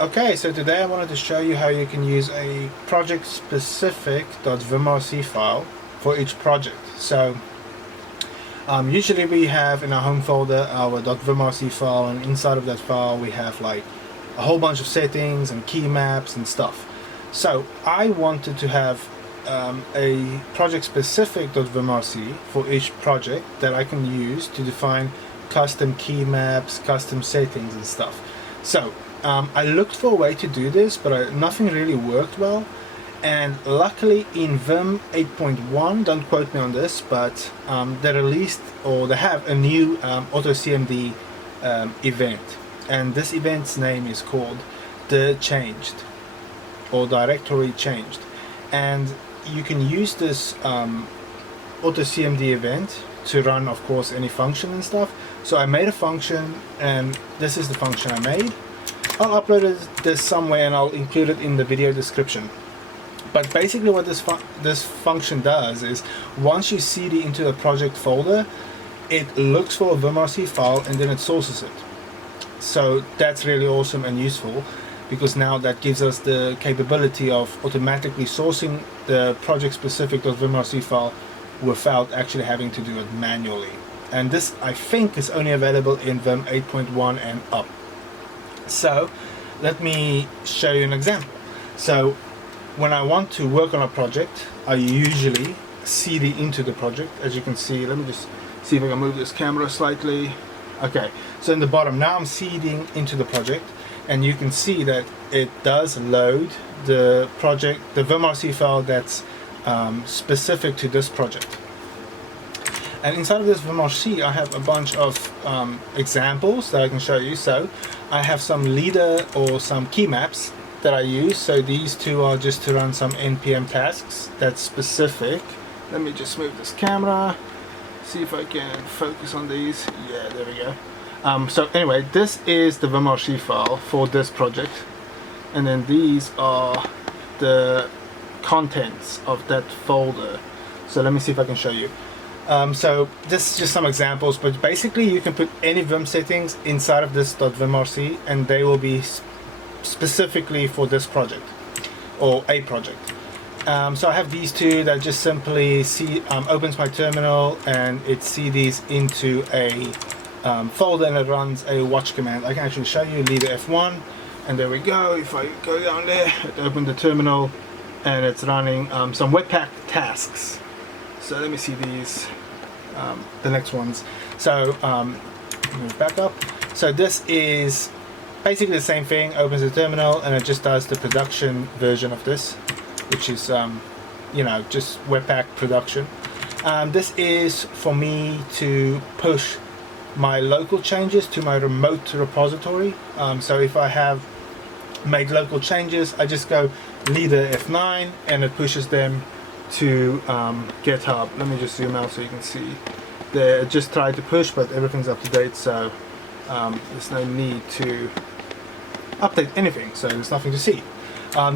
Okay, so today I wanted to show you how you can use a project-specific .vimrc file for each project. So usually we have in our home folder our .vimrc file, and inside of that file we have like a whole bunch of settings and key maps and stuff. So I wanted to have a project-specific .vimrc for each project that I can use to define custom key maps, custom settings and stuff. So I looked for a way to do this, but nothing really worked well. And luckily in Vim 8.1, don't quote me on this, but they released, or they have a new AutoCMD event. And this event's name is called the changed, or directory changed. And you can use this AutoCMD event to run, of course, any function and stuff. So I made a function, and this is the function I made. I'll upload this somewhere and I'll include it in the video description. But basically what this function does is, once you cd into the project folder, it looks for a Vimrc file and then it sources it. So that's really awesome and useful, because now that gives us the capability of automatically sourcing the project-specific .vimrc file without actually having to do it manually. And this, I think, is only available in Vim 8.1 and up. So let me show you an example. So when I want to work on a project, I usually cd into the project. As you can see, let me just see if I can move this camera slightly. Okay, so in the bottom now I'm cding into the project, and you can see that it does load the project, the Vimrc file that's specific to this project. And inside of this Vimrc I have a bunch of examples that I can show you. So I have some leader or some key maps that I use. So these two are just to run some npm tasks that's specific. Let me just move this camera, see if I can focus on these. Yeah, there we go. So anyway, this is the Vimrc file for this project, and then these are the contents of that folder. So let me see if I can show you. So this is just some examples, but basically you can put any Vim settings inside of this .vimrc, and they will be specifically for this project or a project. So I have these two that just simply opens my terminal and it cds into a folder, and it runs a watch command. I can actually show you, leader F1, and there we go. If I go down there, it opened the terminal and it's running some Webpack tasks. So let me see these, the next ones. So move back up. So this is basically the same thing, opens the terminal and it just does the production version of this, which is you know, just Webpack production. This is for me to push my local changes to my remote repository. So if I have made local changes, I just go leader F9 and it pushes them to GitHub. Let me just zoom out so you can see. There, just tried to push, but everything's up to date, so there's no need to update anything, so there's nothing to see.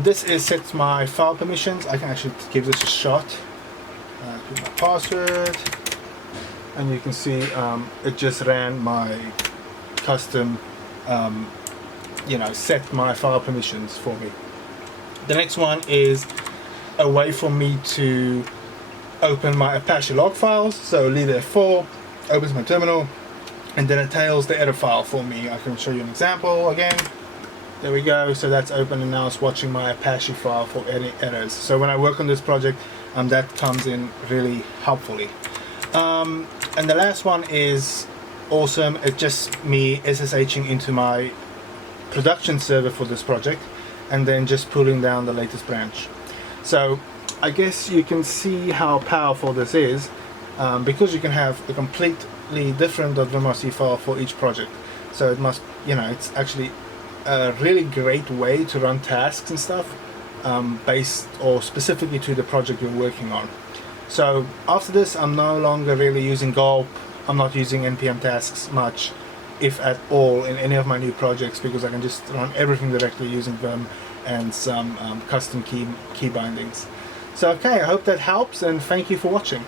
This is set my file permissions. I can actually give this a shot. Put my password, and you can see it just ran my custom, you know, set my file permissions for me. The next one is a way for me to open my Apache log files. So leader F4 opens my terminal, and then it tails the edit file for me. I can show you an example again. There we go. So that's open, and now it's watching my Apache file for any errors. So when I work on this project, that comes in really helpfully. And the last one is awesome. It's just me SSHing into my production server for this project, and then just pulling down the latest branch. So I guess you can see how powerful this is, because you can have a completely different .vimrc file for each project. So it must, you know, it's actually a really great way to run tasks and stuff based or specifically to the project you're working on. So after this, I'm no longer really using gulp. I'm not using npm tasks much, if at all, in any of my new projects, because I can just run everything directly using Vim and some custom key bindings. So okay, I hope that helps, and thank you for watching.